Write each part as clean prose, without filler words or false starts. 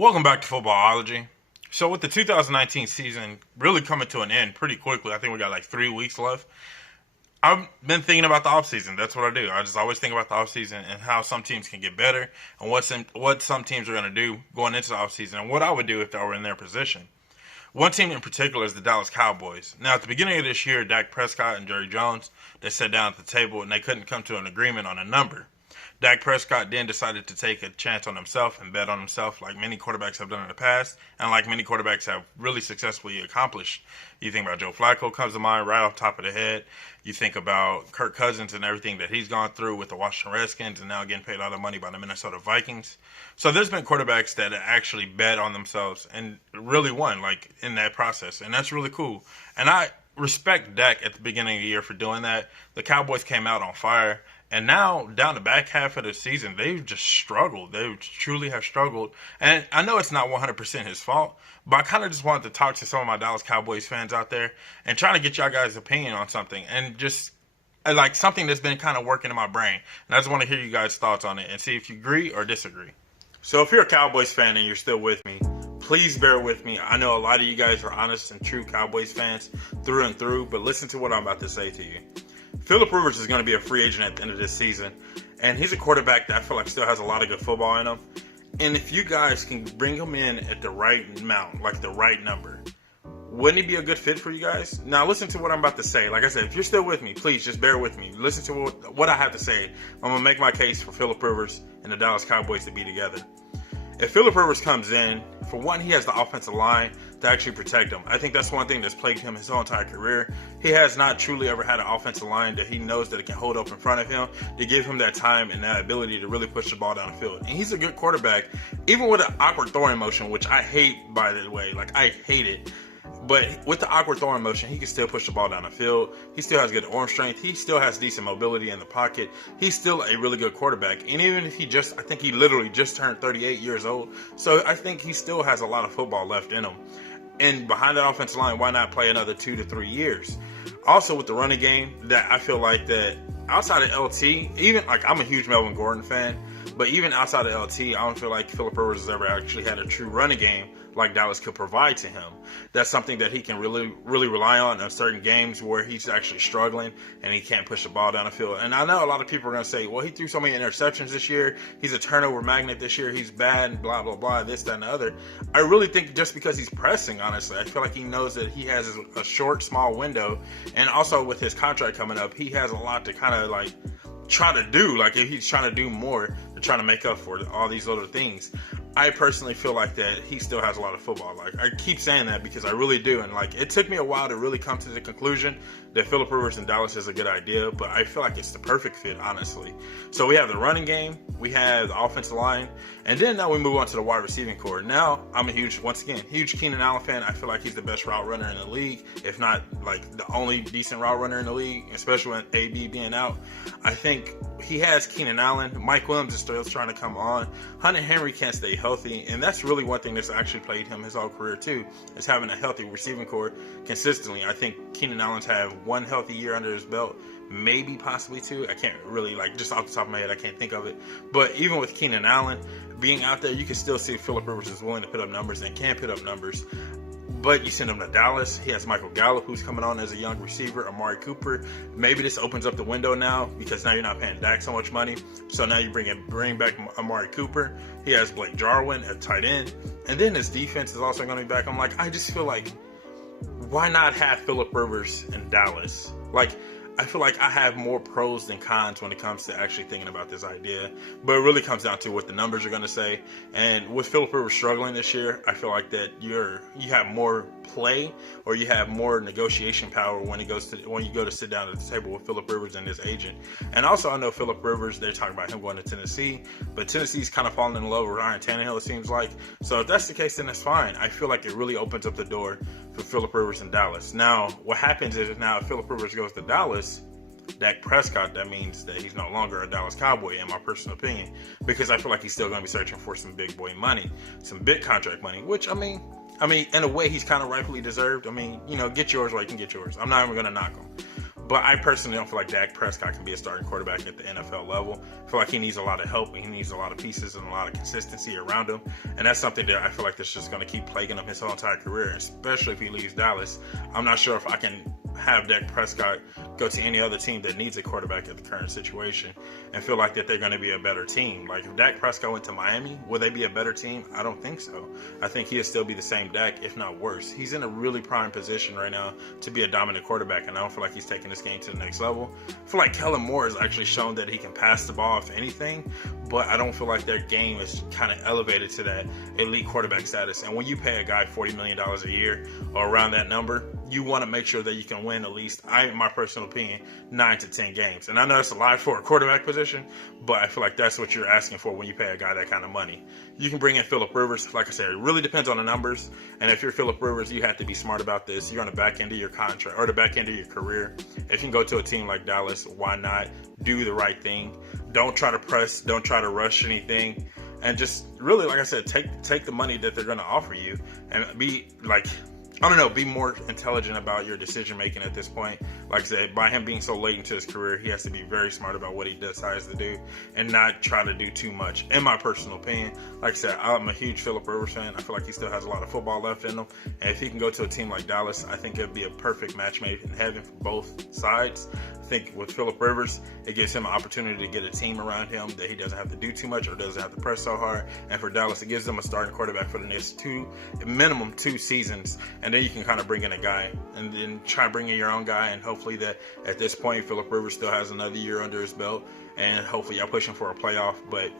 Welcome back to Footballology. So with the 2019 season really coming to an end pretty quickly, I think we got like 3 weeks left. I've been thinking about the offseason. That's what I do. I just always think about the offseason and how some teams can get better and what some teams are going to do going into the offseason and what I would do if I were in their position. One team in particular is the Dallas Cowboys. Now, at the beginning of this year, Dak Prescott and Jerry Jones, they sat down at the table and they couldn't come to an agreement on a number. Dak Prescott then decided to take a chance on himself and bet on himself like many quarterbacks have done in the past and like many quarterbacks have really successfully accomplished. You think about Joe Flacco comes to mind right off the top of the head. You think about Kirk Cousins and everything that he's gone through with the Washington Redskins and now getting paid a lot of money by the Minnesota Vikings. So there's been quarterbacks that actually bet on themselves and really won like in that process. And that's really cool. And I respect Dak at the beginning of the year for doing that. The Cowboys came out on fire. And now, down the back half of the season, they've just struggled. They truly have struggled. And I know it's not 100% his fault, but I kind of just wanted to talk to some of my Dallas Cowboys fans out there and trying to get y'all guys' opinion on something. And just like something that's been kind of working in my brain. And I just want to hear you guys' thoughts on it and see if you agree or disagree. So if you're a Cowboys fan and you're still with me, please bear with me. I know a lot of you guys are honest and true Cowboys fans through and through, but listen to what I'm about to say to you. Phillip Rivers is going to be a free agent at the end of this season, and he's a quarterback that I feel like still has a lot of good football in him. And if you guys can bring him in at the right amount, like the right number, wouldn't he be a good fit for you guys? Now, listen to what I'm about to say. Like I said, if you're still with me, please just bear with me. Listen to what I have to say. I'm going to make my case for Phillip Rivers and the Dallas Cowboys to be together. If Phillip Rivers comes in, for one, he has the offensive line to actually protect him. I think that's one thing that's plagued him his whole entire career. He has not truly ever had an offensive line that he knows that it can hold up in front of him to give him that time and that ability to really push the ball down the field. And he's a good quarterback, even with an awkward throwing motion, which I hate, by the way. Like, I hate it. But with the awkward throwing motion, he can still push the ball down the field. He still has good arm strength. He still has decent mobility in the pocket. He's still a really good quarterback. And even if I think he literally just turned 38 years old. So I think he still has a lot of football left in him. And behind that offensive line, why not play another 2 to 3 years? Also with the running game, that I feel like that outside of LT, even like I'm a huge Melvin Gordon fan, but even outside of LT, I don't feel like Phillip Rivers has ever actually had a true running game like Dallas could provide to him. That's something that he can really rely on in certain games where he's actually struggling and he can't push the ball down the field. And I know a lot of people are going to say, well, he threw so many interceptions this year. He's a turnover magnet this year. He's bad and blah, blah, blah, this, that, and the other. I really think just because he's pressing, honestly, I feel like he knows that he has a short, small window. And also with his contract coming up, he has a lot to kind of like try to do. Like if he's trying to do more to try to make up for all these other things. I personally feel like that he still has a lot of football. Like I keep saying that because I really do. And like it took me a while to really come to the conclusion that Phillip Rivers in Dallas is a good idea, but I feel like it's the perfect fit, honestly. So we have the running game, we have the offensive line, and then now we move on to the wide receiving core. Now I'm a huge Keenan Allen fan. I feel like he's the best route runner in the league, if not like the only decent route runner in the league, especially with AB being out. I think he has Keenan Allen. Mike Williams is still trying to come on. Hunter Henry can't stay healthy, and that's really one thing that's actually played him his whole career too, is having a healthy receiving core consistently. I think Keenan Allen's have one healthy year under his belt, maybe possibly two. I can't really, like, just off the top of my head, I can't think of it. But even with Keenan Allen being out there, you can still see Phillip Rivers is willing to put up numbers and can put up numbers. But you send him to Dallas. He has Michael Gallup, who's coming on as a young receiver, Amari Cooper. Maybe this opens up the window now because now you're not paying Dak so much money. So now you bring back Amari Cooper. He has Blake Jarwin at tight end. And then his defense is also going to be back. I'm like, I just feel like, why not have Phillip Rivers in Dallas? Like, I feel like I have more pros than cons when it comes to actually thinking about this idea. But it really comes down to what the numbers are going to say. And with Phillip Rivers struggling this year, I feel like that you have more play, or you have more negotiation power when you go to sit down at the table with Phillip Rivers and his agent. And also, I know Phillip Rivers, they're talking about him going to Tennessee, but Tennessee's kind of falling in love with Ryan Tannehill, it seems like. So if that's the case, then that's fine. I feel like it really opens up the door for Phillip Rivers in Dallas. Now, what happens is now if Phillip Rivers goes to Dallas, Dak Prescott, that means that he's no longer a Dallas Cowboy, in my personal opinion, because I feel like he's still going to be searching for some big boy money, some big contract money, which, I mean, in a way, he's kind of rightfully deserved. I mean, get yours while you can get yours. I'm not even going to knock him. But I personally don't feel like Dak Prescott can be a starting quarterback at the NFL level. I feel like he needs a lot of help, and he needs a lot of pieces and a lot of consistency around him. And that's something that I feel like that's just going to keep plaguing him his whole entire career, especially if he leaves Dallas. I'm not sure if I can have Dak Prescott go to any other team that needs a quarterback at the current situation and feel like that they're going to be a better team. Like if Dak Prescott went to Miami, would they be a better team? I don't think so. I think he'll still be the same Dak, if not worse. He's in a really prime position right now to be a dominant quarterback, and I don't feel like he's taking this game to the next level. I feel like Kellen Moore has actually shown that he can pass the ball, if anything, but I don't feel like their game is kind of elevated to that elite quarterback status. And when you pay a guy $40 million a year or around that number, you want to make sure that you can win at least, in my personal opinion, 9 to 10 games. And I know that's a lot for a quarterback position, but I feel like that's what you're asking for when you pay a guy that kind of money. You can bring in Phillip Rivers. Like I said, it really depends on the numbers. And if you're Phillip Rivers, you have to be smart about this. You're on the back end of your contract or the back end of your career. If you can go to a team like Dallas, why not? Do the right thing. Don't try to press. Don't try to rush anything. And just really, like I said, take the money that they're going to offer you and be like, I don't know, be more intelligent about your decision making at this point. Like I said, by him being so late into his career, he has to be very smart about what he decides to do and not try to do too much, in my personal opinion. Like I said, I'm a huge Phillip Rivers fan. I feel like he still has a lot of football left in him. And if he can go to a team like Dallas, I think it'd be a perfect match made in heaven for both sides. I think with Phillip Rivers, it gives him an opportunity to get a team around him that he doesn't have to do too much or doesn't have to press so hard. And for Dallas, it gives them a starting quarterback for the next minimum two seasons. And then you can kind of bring in a guy and then try to bring in your own guy. And hopefully that at this point, Phillip Rivers still has another year under his belt. And hopefully y'all pushing for a playoff. But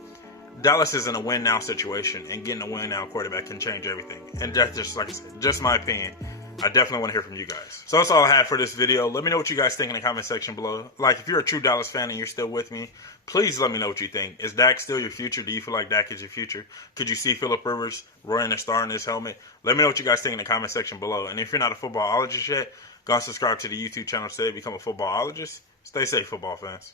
Dallas is in a win now situation, and getting a win now quarterback can change everything. And that's just, like I said, just my opinion. I definitely want to hear from you guys. So that's all I have for this video. Let me know what you guys think in the comment section below. Like, if you're a true Dallas fan and you're still with me, please let me know what you think. Is Dak still your future? Do you feel like Dak is your future? Could you see Phillip Rivers wearing a star in his helmet? Let me know what you guys think in the comment section below. And if you're not a footballologist yet, go and subscribe to the YouTube channel today to become a footballologist. Stay safe, football fans.